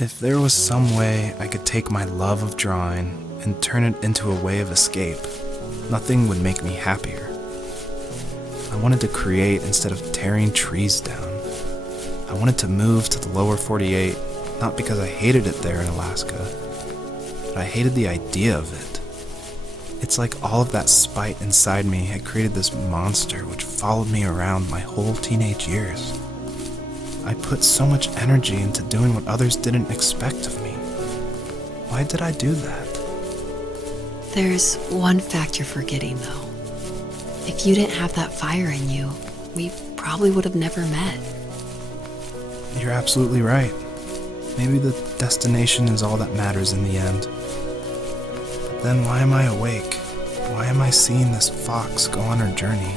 If there was some way I could take my love of drawing and turn it into a way of escape, nothing would make me happier. I wanted to create instead of tearing trees down. I wanted to move to the lower 48, not because I hated it there in Alaska, but I hated the idea of it. It's like all of that spite inside me had created this monster which followed me around my whole teenage years. I put so much energy into doing what others didn't expect of me. Why did I do that? There's one fact you're forgetting, though. If you didn't have that fire in you, we probably would have never met. You're absolutely right. Maybe the destination is all that matters in the end. But then why am I awake? Why am I seeing this fox go on her journey?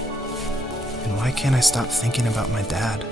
And why can't I stop thinking about my dad?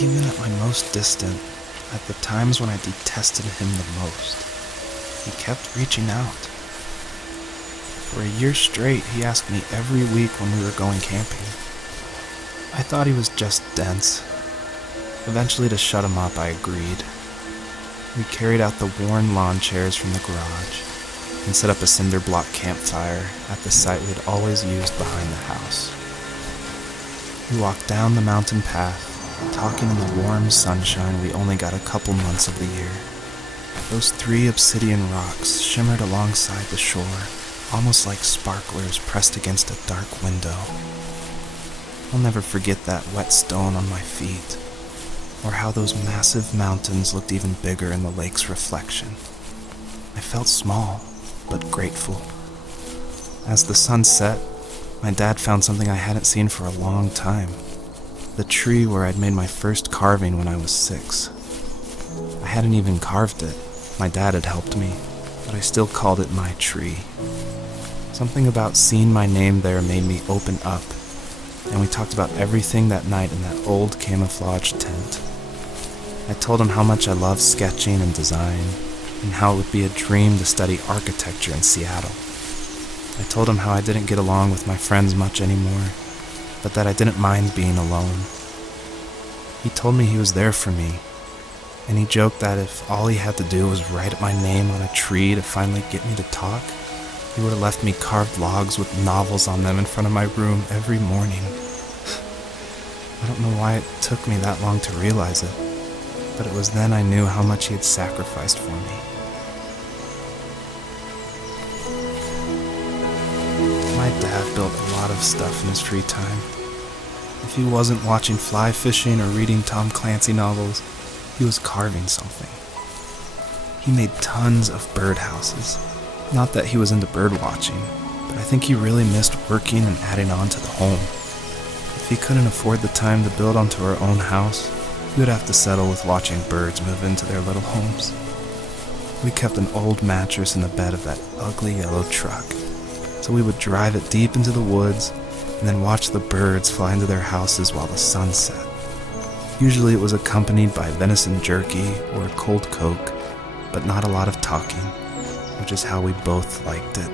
Even at my most distant, at the times when I detested him the most, he kept reaching out. For a year straight, he asked me every week when we were going camping. I thought he was just dense. Eventually, to shut him up, I agreed. We carried out the worn lawn chairs from the garage and set up a cinder block campfire at the site we had always used behind the house. We walked down the mountain path, talking in the warm sunshine we only got a couple months of the year. Those 3 obsidian rocks shimmered alongside the shore, almost like sparklers pressed against a dark window. I'll never forget that wet stone on my feet, or how those massive mountains looked even bigger in the lake's reflection. I felt small, but grateful. As the sun set, my dad found something I hadn't seen for a long time. The tree where I'd made my first carving when I was 6. I hadn't even carved it. My dad had helped me, but I still called it my tree. Something about seeing my name there made me open up, and we talked about everything that night in that old camouflage tent. I told him how much I loved sketching and design, and how it would be a dream to study architecture in Seattle. I told him how I didn't get along with my friends much anymore, but that I didn't mind being alone. He told me he was there for me, and he joked that if all he had to do was write my name on a tree to finally get me to talk, he would have left me carved logs with novels on them in front of my room every morning. I don't know why it took me that long to realize it, but it was then I knew how much he had sacrificed for me. My dad built a lot of stuff in his free time. If he wasn't watching fly fishing or reading Tom Clancy novels, he was carving something. He made tons of birdhouses. Not that he was into bird watching, but I think he really missed working and adding on to the home. If he couldn't afford the time to build onto our own house, he would have to settle with watching birds move into their little homes. We kept an old mattress in the bed of that ugly yellow truck, so we would drive it deep into the woods and then watch the birds fly into their houses while the sun set. Usually it was accompanied by venison jerky or a cold Coke, but not a lot of talking, which is how we both liked it.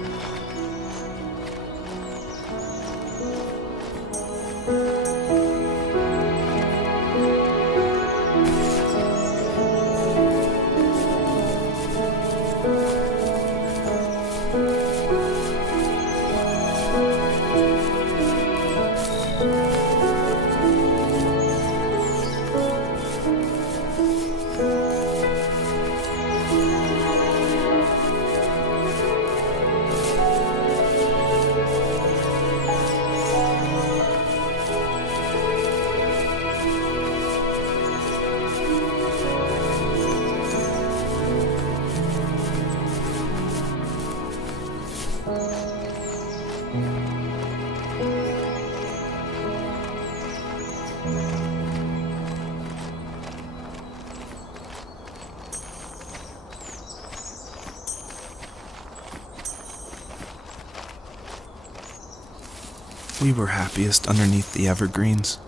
We were happiest underneath the evergreens.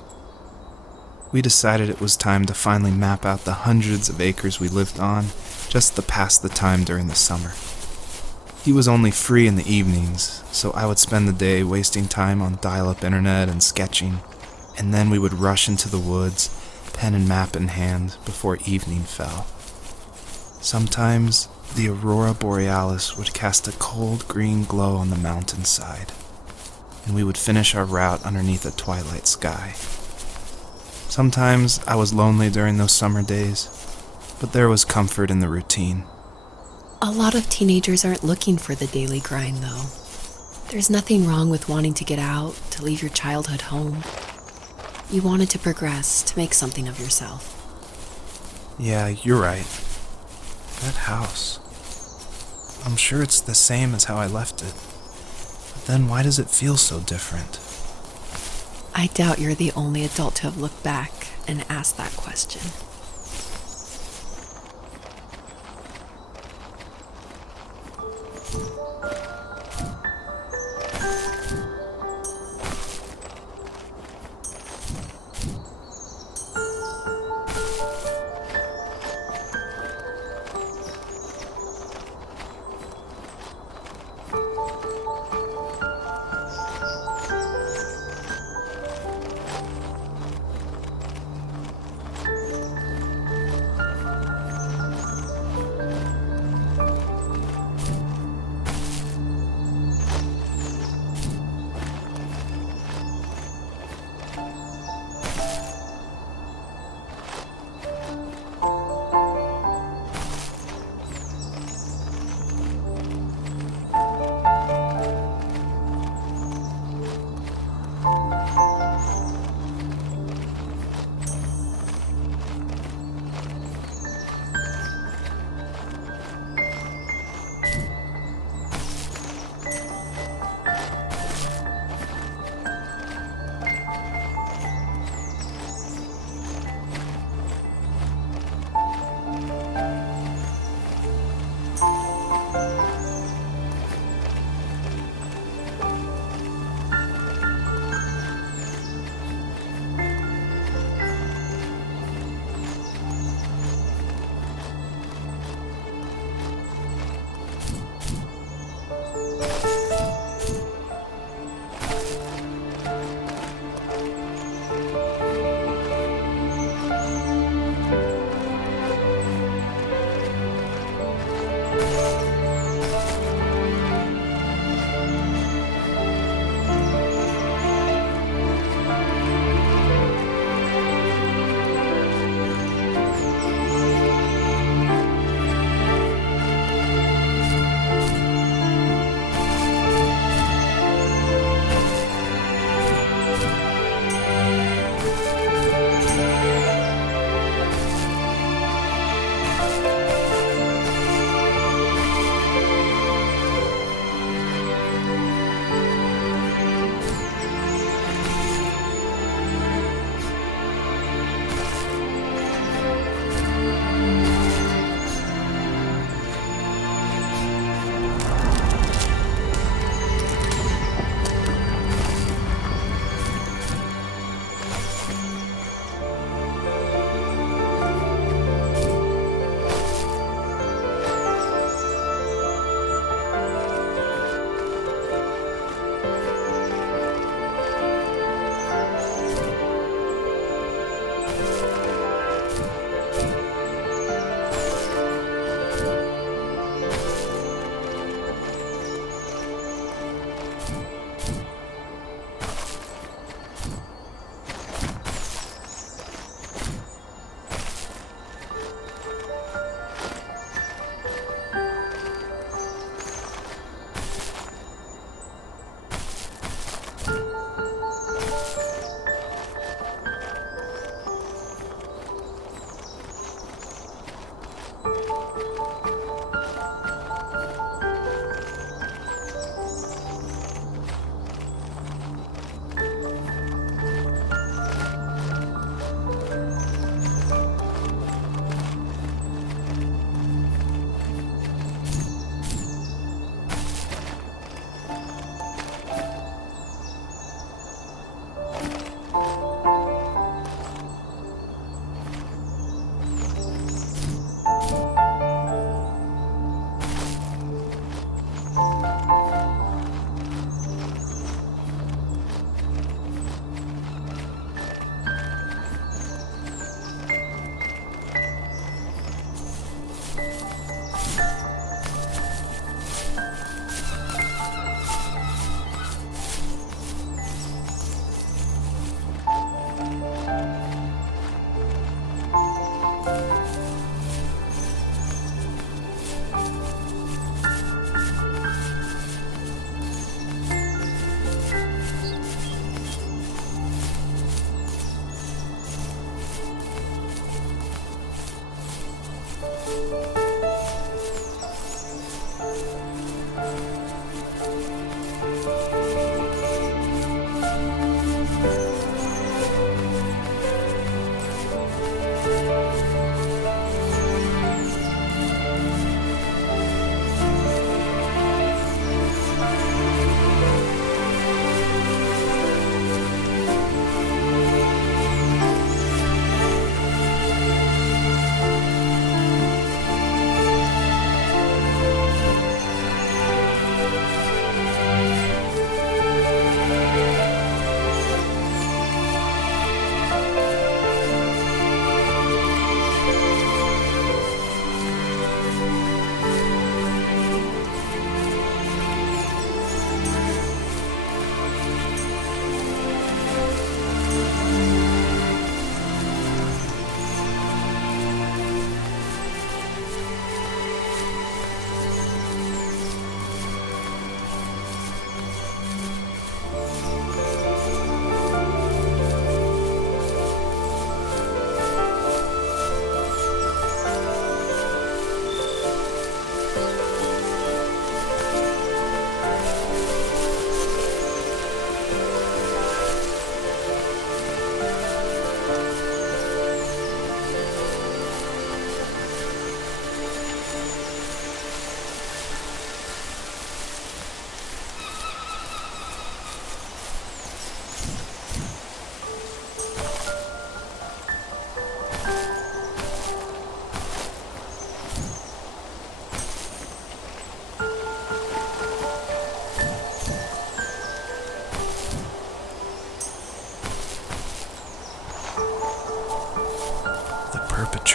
We decided it was time to finally map out the hundreds of acres we lived on just to pass the time during the summer. He was only free in the evenings, so I would spend the day wasting time on dial-up internet and sketching, and then we would rush into the woods, pen and map in hand, before evening fell. Sometimes the aurora borealis would cast a cold green glow on the mountainside, and we would finish our route underneath a twilight sky. Sometimes I was lonely during those summer days, but there was comfort in the routine. A lot of teenagers aren't looking for the daily grind, though. There's nothing wrong with wanting to get out, to leave your childhood home. You wanted to progress, to make something of yourself. Yeah, you're right. That house. I'm sure it's the same as how I left it. But then why does it feel so different? I doubt you're the only adult to have looked back and asked that question.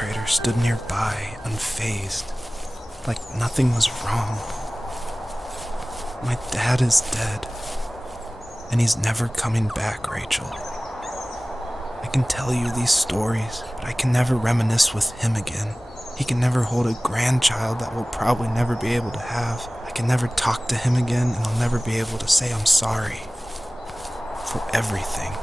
perpetrator stood nearby, unfazed, like nothing was wrong. My dad is dead, and he's never coming back, Rachel. I can tell you these stories, but I can never reminisce with him again. He can never hold a grandchild that we'll probably never be able to have. I can never talk to him again, and I'll never be able to say I'm sorry for everything.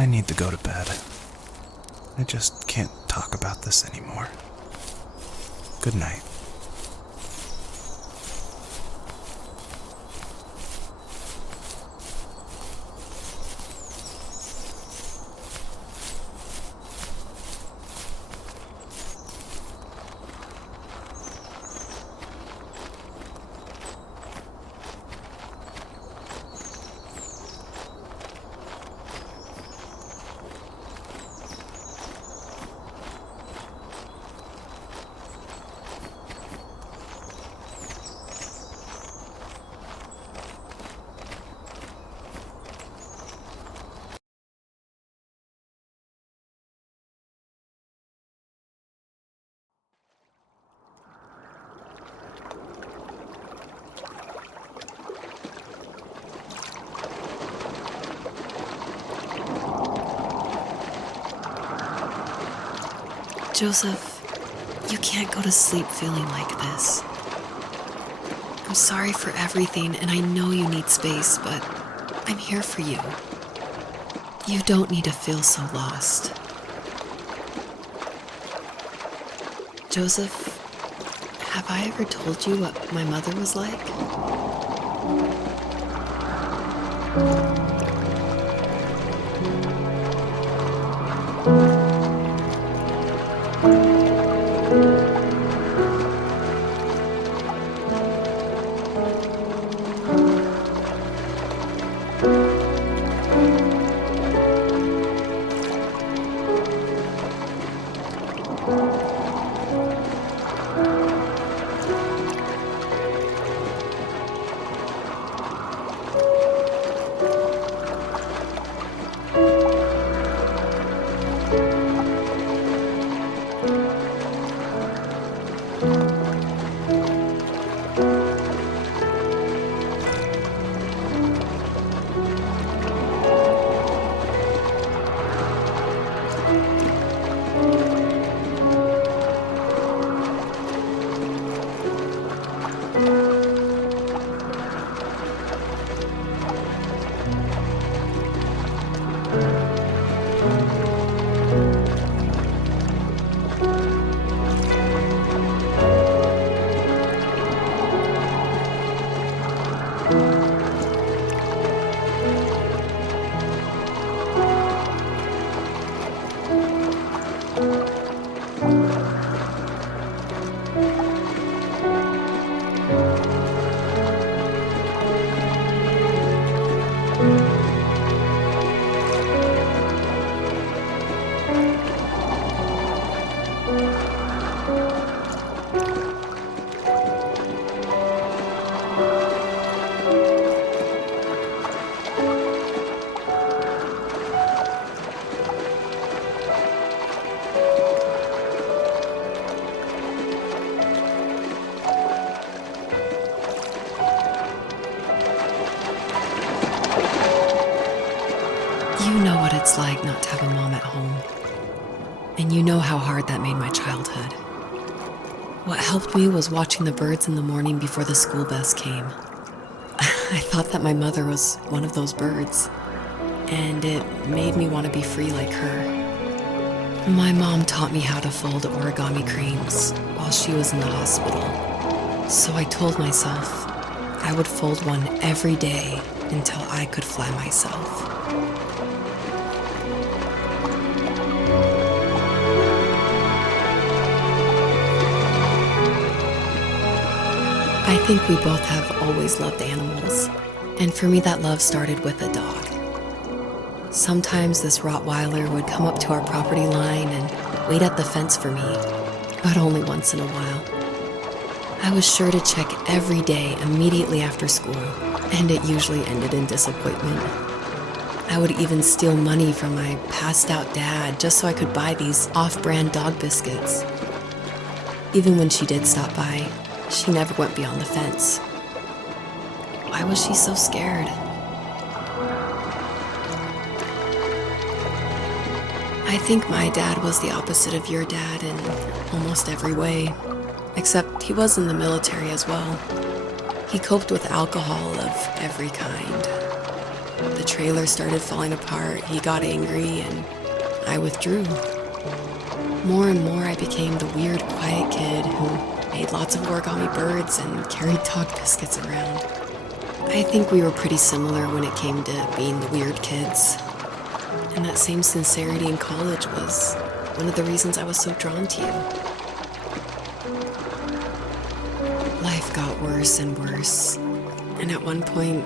I need to go to bed. I just can't talk about this anymore. Good night. Joseph, you can't go to sleep feeling like this. I'm sorry for everything, and I know you need space, but I'm here for you. You don't need to feel so lost. Joseph, have I ever told you what my mother was like? You know what it's like not to have a mom at home. And you know how hard that made my childhood. What helped me was watching the birds in the morning before the school bus came. I thought that my mother was one of those birds, and it made me want to be free like her. My mom taught me how to fold origami cranes while she was in the hospital. So I told myself I would fold one every day until I could fly myself. I think we both have always loved animals, and for me that love started with a dog. Sometimes this Rottweiler would come up to our property line and wait at the fence for me, but only once in a while. I was sure to check every day immediately after school, and it usually ended in disappointment. I would even steal money from my passed out dad just so I could buy these off-brand dog biscuits. Even when she did stop by, she never went beyond the fence. Why was she so scared? I think my dad was the opposite of your dad in almost every way, except he was in the military as well. He coped with alcohol of every kind. The trailer started falling apart, he got angry, and I withdrew. More and more I became the weird, quiet kid who made lots of origami birds and carried dog biscuits around. I think we were pretty similar when it came to being the weird kids. And that same sincerity in college was one of the reasons I was so drawn to you. Life got worse and worse, and at one point,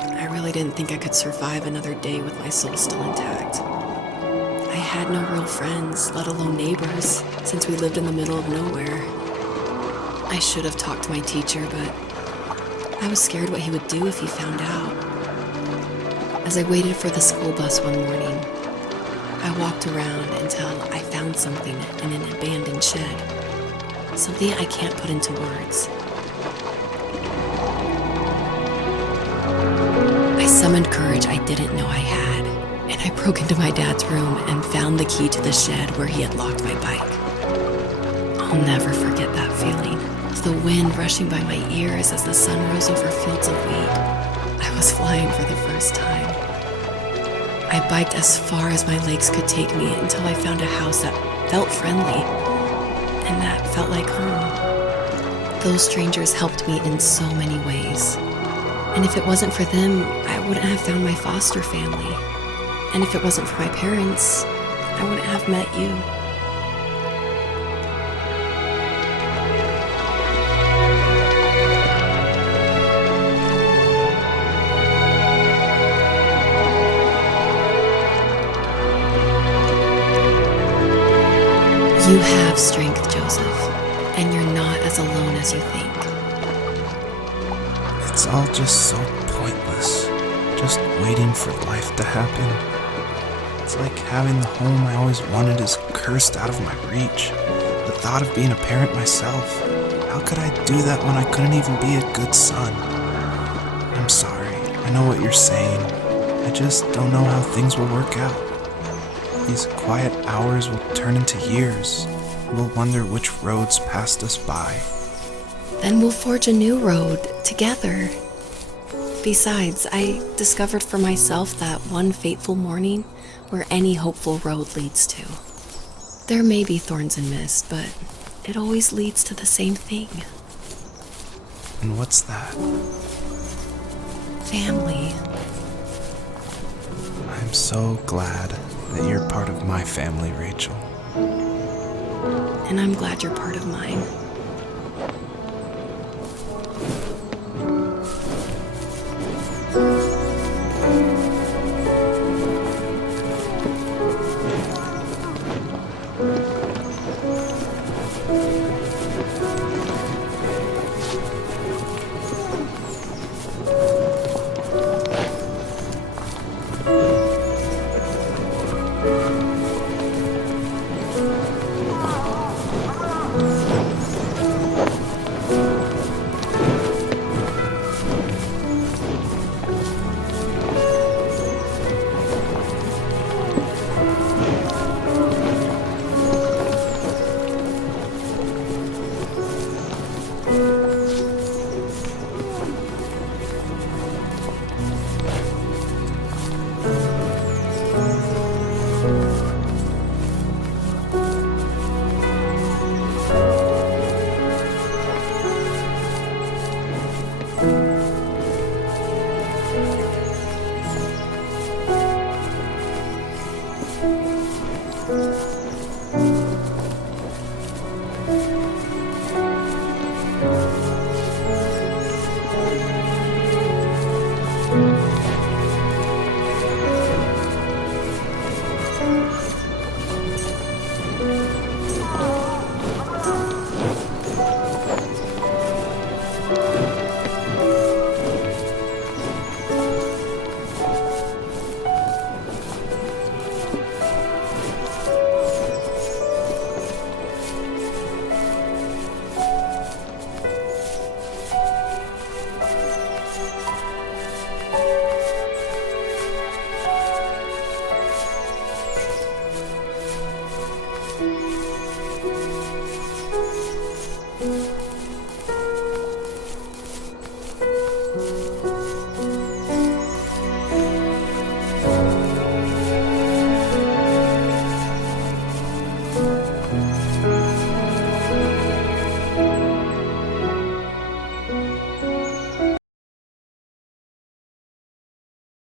I really didn't think I could survive another day with my soul still intact. I had no real friends, let alone neighbors, since we lived in the middle of nowhere. I should have talked to my teacher, but I was scared what he would do if he found out. As I waited for the school bus one morning, I walked around until I found something in an abandoned shed. Something I can't put into words. I summoned courage I didn't know I had, and I broke into my dad's room and found the key to the shed where he had locked my bike. I'll never forget that feeling. The wind rushing by my ears as the sun rose over fields of wheat. I was flying for the first time. I biked as far as my legs could take me until I found a house that felt friendly and that felt like home. Those strangers helped me in so many ways. And if it wasn't for them, I wouldn't have found my foster family. And if it wasn't for my parents, I wouldn't have met you. You have strength, Joseph, and you're not as alone as you think. It's all just so pointless, just waiting for life to happen. It's like having the home I always wanted is cursed out of my reach. The thought of being a parent myself, how could I do that when I couldn't even be a good son? I'm sorry, I know what you're saying. I just don't know how things will work out. These quiet hours will turn into years. We'll wonder which roads passed us by. Then we'll forge a new road together. Besides, I discovered for myself that one fateful morning where any hopeful road leads to. There may be thorns and mist, but it always leads to the same thing. And what's that? Family. I'm so glad that you're part of my family, Rachel. And I'm glad you're part of mine.